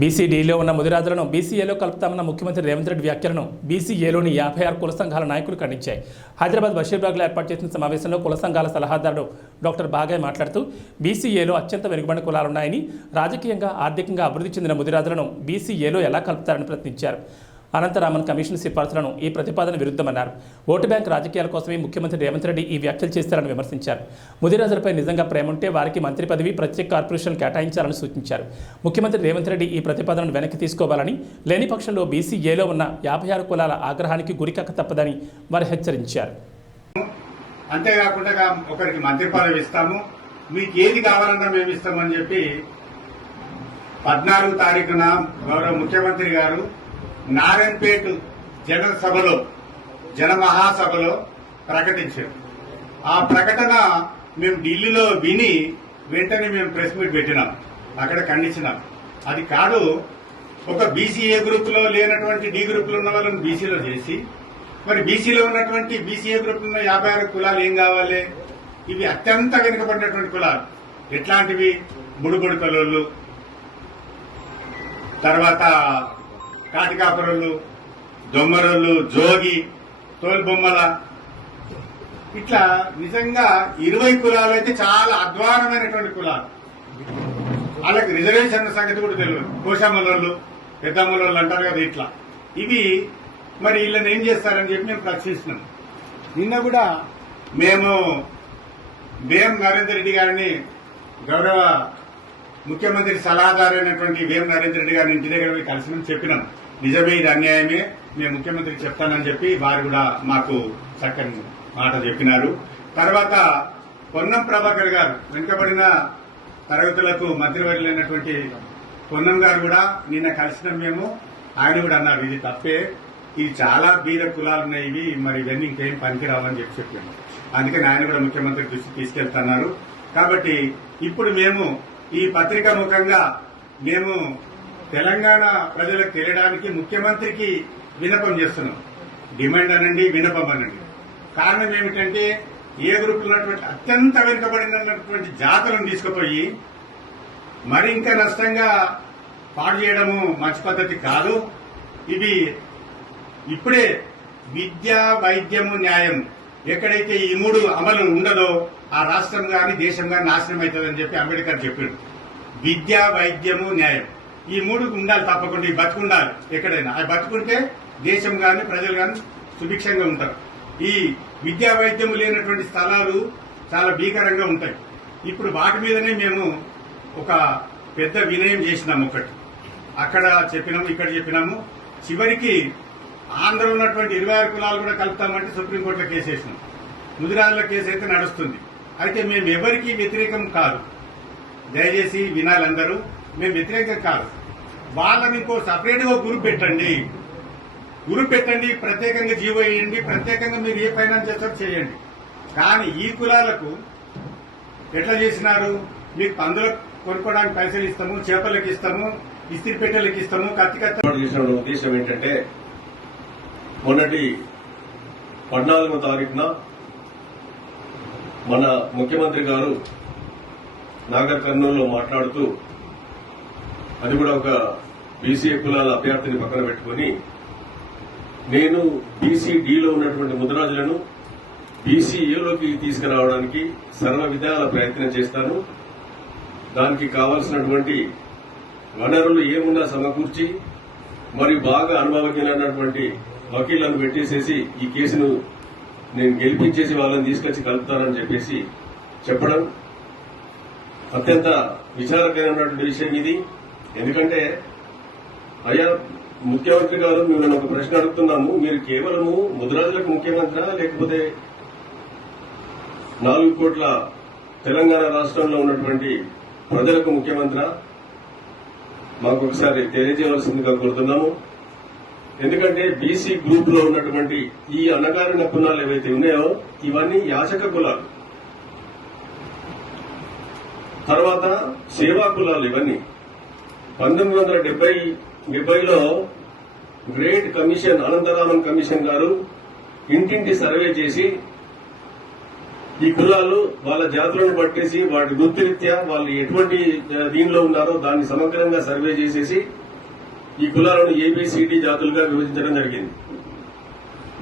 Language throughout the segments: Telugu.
బీసీడీలో ఉన్న ముదిరాజులను బీసీఏలో కలుపుతామన్న ముఖ్యమంత్రి రేవంత్ రెడ్డి వ్యాఖ్యలను బీసీఏలోని యాభై ఆరు కుల సంఘాల నాయకులు ఖండించాయి. హైదరాబాద్ బషీర్బాగ్లో ఏర్పాటు చేసిన సమావేశంలో కుల సంఘాల సలహాదారుడు డాక్టర్ బాగాయ్ మాట్లాడుతూ బీసీఏలో అత్యంత వెనుకబడిన కులాలున్నాయని రాజకీయంగా ఆర్థికంగా అభివృద్ధి చెందిన ముదిరాజులను బీసీఏలో ఎలా కలుపుతారని ప్రశ్నించారు. అనంతరామన్ కమిషన్ సిఫార్సులను ఈ ప్రతిపాదన విరుద్ధమన్నారు. ఓటు బ్యాంక్ రాజకీయాల కోసమే ముఖ్యమంత్రి రేవంత్ రెడ్డి ఈ వ్యాఖ్యలు చేస్తారని విమర్శించారు. ముదిరాజులపై నిజంగా ప్రేమ ఉంటే వారికి మంత్రి పదవి ప్రత్యేక కార్పొరేషన్ కేటాయించాలని సూచించారు. ముఖ్యమంత్రి రేవంత్ రెడ్డి ఈ ప్రతిపాదనను వెనక్కి తీసుకోవాలని లేని పక్షంలో బీసీఏలో ఉన్న యాభై ఆరు కులాల ఆగ్రహానికి గురికక్క తప్పదని వారు హెచ్చరించారు. అంతేకాకుండా ఒకరికి మంత్రి పదవి ఇస్తాము. మీకు ఏది కావాలన్నా మేము ఇస్తామని చెప్పి పద్నాలుగు తారీఖున గౌరవ ముఖ్యమంత్రి గారు నారాయణపేట జనసభలో జనమహాసభలో జన మహాసభలో ప్రకటించారు. ఆ ప్రకటన మేము ఢిల్లీలో విని వెంటనే మేము ప్రెస్ మీట్ పెట్టినాం. అక్కడ ఖండించినాం. అది కాదు ఒక బీసీఏ గ్రూప్లో లేనటువంటి డి గ్రూప్లో ఉన్న వాళ్ళని బీసీలో చేసి మరి బీసీలో ఉన్నటువంటి బీసీఏ గ్రూప్ ఉన్న యాభై ఆరు కులాలు ఏం కావాలి? ఇవి అత్యంత వెనుకబడినటువంటి కులాలు. ఎట్లాంటివి? ముడుగుడు కలోళ్ళు తర్వాత కాటికాపురులు దొమ్మరులు జోగి తోలుబొమ్మల. ఇట్లా నిజంగా ఇరవై కులాలు అయితే చాలా అధ్వానమైనటువంటి కులాలు. వాళ్ళకి రిజర్వేషన్ సంగతి కూడా తెలియదు. కోశమ్మలోళ్ళు పెద్దమ్మలోళ్ళు అంటారు కదా ఇట్లా. ఇవి మరి వీళ్ళని ఏం చేస్తారని చెప్పి మేము ప్రశ్నిస్తున్నాం. నిన్న కూడా మేము వేం నరేందర్ రెడ్డి గారిని గౌరవ ముఖ్యమంత్రి సలహాదారు అయినటువంటి వేం నరేందర్ రెడ్డి గారిని ఇంటి దగ్గర పోయి కలిసి చెప్పినాం. నిజమే ఇది అన్యాయమే. మేము ముఖ్యమంత్రికి చెప్తానని చెప్పి వారు కూడా మాకు చక్కని మాట చెప్పినారు. తర్వాత పొన్నం ప్రభాకర్ గారు వెనుకబడిన తరగతులకు మంత్రివర్యులైనటువంటి పొన్నం గారు కూడా నిన్న కలిసిన మేము. ఆయన కూడా అన్నారు ఇది తప్పే. ఇది చాలా బీద కులాలు ఉన్నాయి ఇవి మరి ఇవన్నీ ఇంకేం పనికిరావని చెప్పి చెప్పాము అందుకని ఆయన కూడా ముఖ్యమంత్రి దృష్టి తీసుకెళ్తున్నారు. కాబట్టి ఇప్పుడు మేము ఈ పత్రిక ముఖంగా మేము తెలంగాణ ప్రజలకు తెలియడానికి ముఖ్యమంత్రికి వినపం చేస్తున్నాం. డిమాండ్ అనండి వినపం అనండి. కారణం ఏమిటంటే ఏ గ్రూప్ ఉన్నటువంటి అత్యంత వెనుకబడినటువంటి జాతులను తీసుకుపోయి మరి ఇంకా నష్టంగా పాడు చేయడము మంచి పద్ధతి కాదు. ఇవి ఇప్పుడే విద్య వైద్యము న్యాయం ఎక్కడైతే ఈ మూడు అమలు ఉండదో ఆ రాష్ట్రం గాని దేశం గాని నాశనం అవుతుందని చెప్పి అంబేద్కర్ చెప్పాడు. విద్య వైద్యము న్యాయం. ఈ మూడు ఉండాలి తప్పకుండా ఈ బతుకుండాలి ఎక్కడైనా. అవి బతుకుంటే దేశం కానీ ప్రజలు కానీ సుభిక్షంగా ఉంటారు. ఈ విద్యా వైద్యం లేనటువంటి స్థలాలు చాలా భీకరంగా ఉంటాయి. ఇప్పుడు వాటి మీదనే మేము ఒక పెద్ద వినయం చేసినాము ఒకటి. అక్కడ చెప్పినాము ఇక్కడ చెప్పినాము. చివరికి ఆంధ్రలో ఉన్నటువంటి ఇరవై ఆరు కులాలు కూడా కలుపుతామంటే సుప్రీంకోర్టులో కేసు వేసినాం. ముదిరాజుల కేసు అయితే నడుస్తుంది. అయితే మేము ఎవరికి వ్యతిరేకం కాదు. దయచేసి వినాలందరూ మేము వ్యతిరేకం కాదు. వాళ్ళని ఇంకో సపరేట్గా గ్రూప్ పెట్టండి. గ్రూప్ పెట్టండి ప్రత్యేకంగా జీవో వేయండి ప్రత్యేకంగా మీరు ఏ ఫైనాన్స్ చేస్తారో చేయండి. కానీ ఈ కులాలకు ఎట్లా చేసినారు? మీకు పందులు కొనుక్కోవడానికి పైసలు ఇస్తాము చేపలకు ఇస్తాము ఇస్త్రీ పెట్టెలకు ఇస్తాము కత్తి కత్తి ఉద్దేశం ఏంటంటే మొన్నటి పద్నాలుగో తారీఖున మన ముఖ్యమంత్రి గారు నాగర్ కర్నూలులో మాట్లాడుతూ అది కూడా ఒక బీసీఏ కులాల అభ్యర్థిని పక్కన పెట్టుకుని నేను బీసీడీలో ఉన్నటువంటి ముద్రాజులను బీసీఏలోకి తీసుకురావడానికి సర్వ విధాల ప్రయత్నం చేస్తాను. దానికి కావలసినటువంటి వనరులు ఏమున్నా సమకూర్చి మరియు బాగా అనుభవజ్ఞులైనటువంటి వకీళ్ళను పెట్టేసేసి ఈ కేసును నేను గెలిపించేసి వాళ్ళని తీసుకొచ్చి కలుపుతానని చెప్పేసి చెప్పడం అత్యంత విచారకరమైనటువంటి విషయం ఇది. ఎందుకంటే అయ్యా ముఖ్యమంత్రి గారు మేము ఒక ప్రశ్న అడుగుతున్నాము. మీరు కేవలము ముద్రాజులకు ముఖ్యమంత్రా లేకపోతే నాలుగు కోట్ల తెలంగాణ రాష్ట్రంలో ఉన్నటువంటి ప్రజలకు ముఖ్యమంత్రి మాకు ఒకసారి తెలియజేయవలసిందిగా కోరుతున్నాము. ఎందుకంటే బీసీ గ్రూప్లో ఉన్నటువంటి ఈ అన్నగారిన కులాలు ఏవైతే ఉన్నాయో ఇవన్నీ యాచక కులాలు. తర్వాత సేవా కులాలు ఇవన్నీ. పంతొమ్మిది వందల డెబ్బై డెబ్బైలో గ్రేట్ కమిషన్ అనంతరామన్ కమిషన్ గారు ఇంటింటి సర్వే చేసి ఈ కులాలు వాళ్ళ జాతులను పట్టేసి వాటి గుర్తురీత్యా వాళ్ళు ఎటువంటి దీనిలో ఉన్నారో దాన్ని సమగ్రంగా సర్వే చేసేసి ఈ కులాలను ఏబిసిడి జాతులుగా విభజించడం జరిగింది.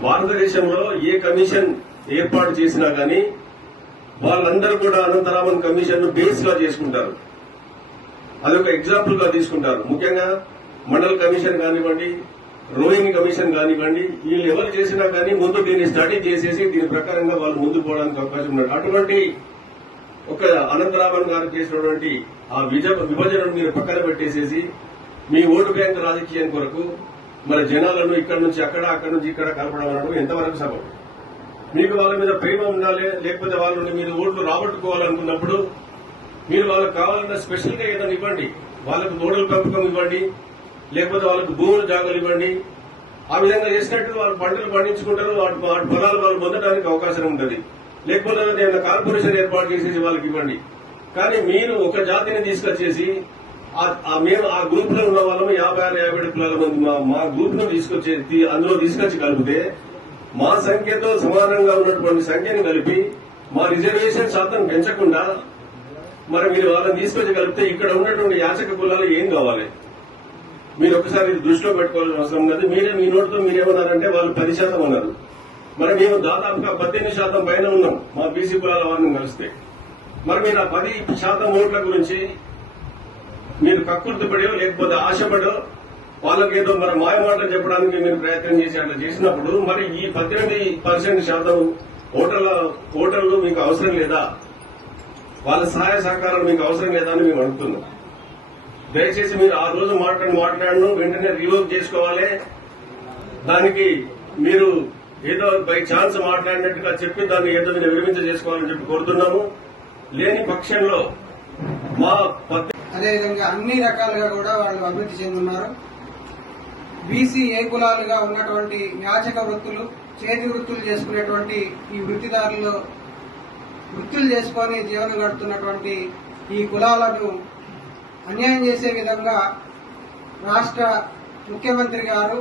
భారతదేశంలో ఏ కమిషన్ ఏర్పాటు చేసినా గాని వాళ్ళందరూ కూడా అనంతరామన్ కమిషన్ను బేస్గా చేసుకుంటారు. అదొక ఎగ్జాంపుల్గా తీసుకుంటారు. ముఖ్యంగా మండల్ కమిషన్ కానివ్వండి రోయింగ్ కమిషన్ కానివ్వండి వీళ్ళు ఎవరు చేసినా కానీ ముందు దీన్ని స్టడీ చేసేసి దీని ప్రకారంగా వాళ్ళు ముందు పోవడానికి అవకాశం ఉన్నారు అటువంటి ఒక అనంతరామన్ గారు చేసినటువంటి ఆ విజ విభజనను మీరు పక్కన పెట్టేసేసి మీ ఓటు బ్యాంక్ రాజకీయం కొరకు మరి జనాలను ఇక్కడ నుంచి అక్కడ అక్కడ నుంచి ఇక్కడ కలపడం అనడం ఎంతవరకు సబబు? మీకు వాళ్ళ మీద ప్రేమ ఉండాలి లేకపోతే వాళ్ళ మీరు ఓట్లు రాబట్టుకోవాలనుకున్నప్పుడు మీరు వాళ్ళకి కావాలన్న స్పెషల్గా ఏదైనా ఇవ్వండి. వాళ్ళకు నోడల్ పెంపకం ఇవ్వండి. లేకపోతే వాళ్ళకు భూములు జాగాలు ఇవ్వండి. ఆ విధంగా చేసినట్టు వాళ్ళు పంటలు పండించుకుంటారు. వాటి వాటి పొలాలు వాళ్ళు పొందడానికి అవకాశం ఉంటుంది. లేకపోతే ఏదైనా కార్పొరేషన్ ఏర్పాటు చేసేసి వాళ్ళకి ఇవ్వండి. కానీ మీరు ఒక జాతిని తీసుకొచ్చేసి మేము ఆ గ్రూప్లో ఉన్న వాళ్ళము యాభై ఆరు యాభై ఏడు కులాల మంది మా- మా గ్రూప్లో తీసుకొచ్చి అందులో తీసుకొచ్చి కలిపితే మా సంఖ్యతో సమానంగా ఉన్నటువంటి సంఖ్యను కలిపి మా రిజర్వేషన్ శాతం పెంచకుండా మరి మీరు వాళ్ళని తీసుకొచ్చి కలిపితే ఇక్కడ ఉన్నటువంటి యాచక కులాలు ఏం కావాలి? మీరు ఒకసారి దృష్టిలో పెట్టుకోవాల్సిన అవసరం లేదు మీరే మీ నోటితో మీరేమన్నారంటే వాళ్ళు పది శాతం అన్నారు. మరి మేము దాదాపుగా పద్దెనిమిది శాతం పైన ఉన్నాం మా బీసీ కులాల వారిని కలిస్తే. మరి మీరు ఆ పది శాతం ఓట్ల గురించి మీరు కక్కుర్తిపడో లేకపోతే ఆశపడో వాళ్ళకి ఏదో మరి మాయ మాటలు చెప్పడానికి మీరు ప్రయత్నం చేసి అట్లా చేసినప్పుడు మరి ఈ పద్దెనిమిది పర్సెంట్ శాతం ఓటర్ల ఓటర్లు మీకు అవసరం లేదా? వాళ్ళ సహాయ సహకారాలు మీకు అవసరం లేదా అని మేము అడుగుతున్నాం. దయచేసి మీరు ఆ రోజు మాట్లాడి మాట్లాడను వెంటనే రివోక్ చేసుకోవాలి. దానికి మీరు ఏదో బై ఛాన్స్ మాట్లాడినట్టుగా చెప్పి దాన్ని ఏదో మీరు విరమించ చేసుకోవాలని చెప్పి కోరుతున్నాము. లేని పక్షంలో మా అదేవిధంగా అన్ని రకాలుగా కూడా వాళ్ళు అభివృద్ధి చెందున్నారు. బీసీ ఏ కులాలుగా ఉన్నటువంటి యాచక వృత్తులు చేతి వృత్తులు చేసుకునేటువంటి ఈ వృత్తిదారులు వృత్తులు చేసుకొని జీవనం గడుపుతున్నటువంటి ఈ కులాలను అన్యాయం చేసే విధంగా రాష్ట్ర ముఖ్యమంత్రి గారు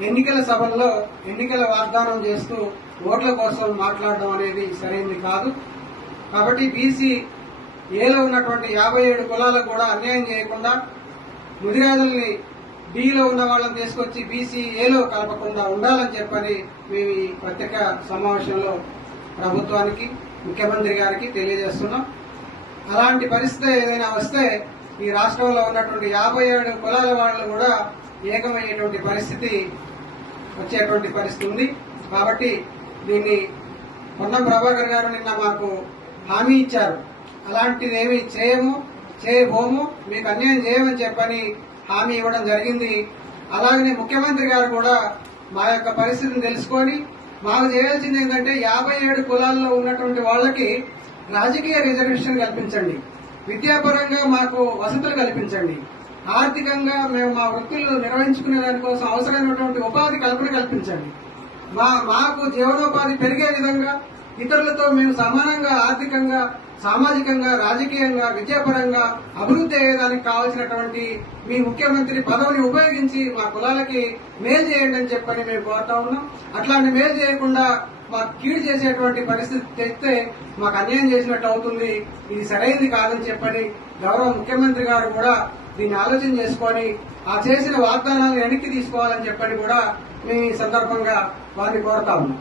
ఎన్నికల సభల్లో ఎన్నికల వాగ్దానం చేస్తూ ఓట్ల కోసం మాట్లాడడం అనేది సరైనది కాదు. కాబట్టి బీసీ ఏలో ఉన్నటువంటి యాభై ఏడు కులాలకు కూడా అన్యాయం చేయకుండా ముదిరాజుల్ని బీలో ఉన్న వాళ్ళని తీసుకొచ్చి బీసీ ఏలో కలపకుండా ఉండాలని చెప్పని మేము ఈ ప్రత్యేక సమావేశంలో ప్రభుత్వానికి ముఖ్యమంత్రి గారికి తెలియజేస్తున్నాం. అలాంటి పరిస్థితి ఏదైనా వస్తే ఈ రాష్ట్రంలో ఉన్నటువంటి యాభై ఏడు కులాల వాళ్ళు కూడా ఏకమయ్యేటువంటి పరిస్థితి వచ్చేటువంటి పరిస్థితి ఉంది. కాబట్టి దీన్ని పొన్నం ప్రభాకర్ గారు నిన్న మాకు హామీ ఇచ్చారు. అలాంటిది ఏమీ చేయము చేయబోము మీకు అన్యాయం చేయమని చెప్పని హామీ ఇవ్వడం జరిగింది. అలాగనే ముఖ్యమంత్రి గారు కూడా మా యొక్క పరిస్థితిని తెలుసుకొని మాకు చేయాల్సింది ఏంటంటే యాభై ఏడు కులాల్లో ఉన్నటువంటి వాళ్ళకి రాజకీయ రిజర్వేషన్ కల్పించండి. విద్యాపరంగా మాకు వసతులు కల్పించండి. ఆర్థికంగా మేము మా వృత్తులు నిర్వహించుకునే దానికోసం అవసరమైనటువంటి ఉపాధి కల్పన కల్పించండి. మా మాకు జీవనోపాధి పెరిగే విధంగా ఇతరులతో మేము సమానంగా ఆర్థికంగా సామాజికంగా రాజకీయంగా విద్యాపరంగా అభివృద్ధి అయ్యేదానికి కావాల్సినటువంటి మీ ముఖ్యమంత్రి పదవిని ఉపయోగించి మా కులాలకి మేలు చేయండి అని చెప్పని మేము కోరుతా ఉన్నాం. అట్లాంటి మేలు చేయకుండా మాకు కీడు చేసేటువంటి పరిస్థితి తెస్తే మాకు అన్యాయం చేసినట్టు అవుతుంది. ఇది సరైనది కాదని చెప్పని గౌరవ ముఖ్యమంత్రి గారు కూడా దీన్ని ఆలోచన చేసుకొని ఆ చేసిన వాగ్దానాలను వెనక్కి తీసుకోవాలని చెప్పని కూడా మేము ఈ సందర్భంగా వారిని కోరుతా ఉన్నాం.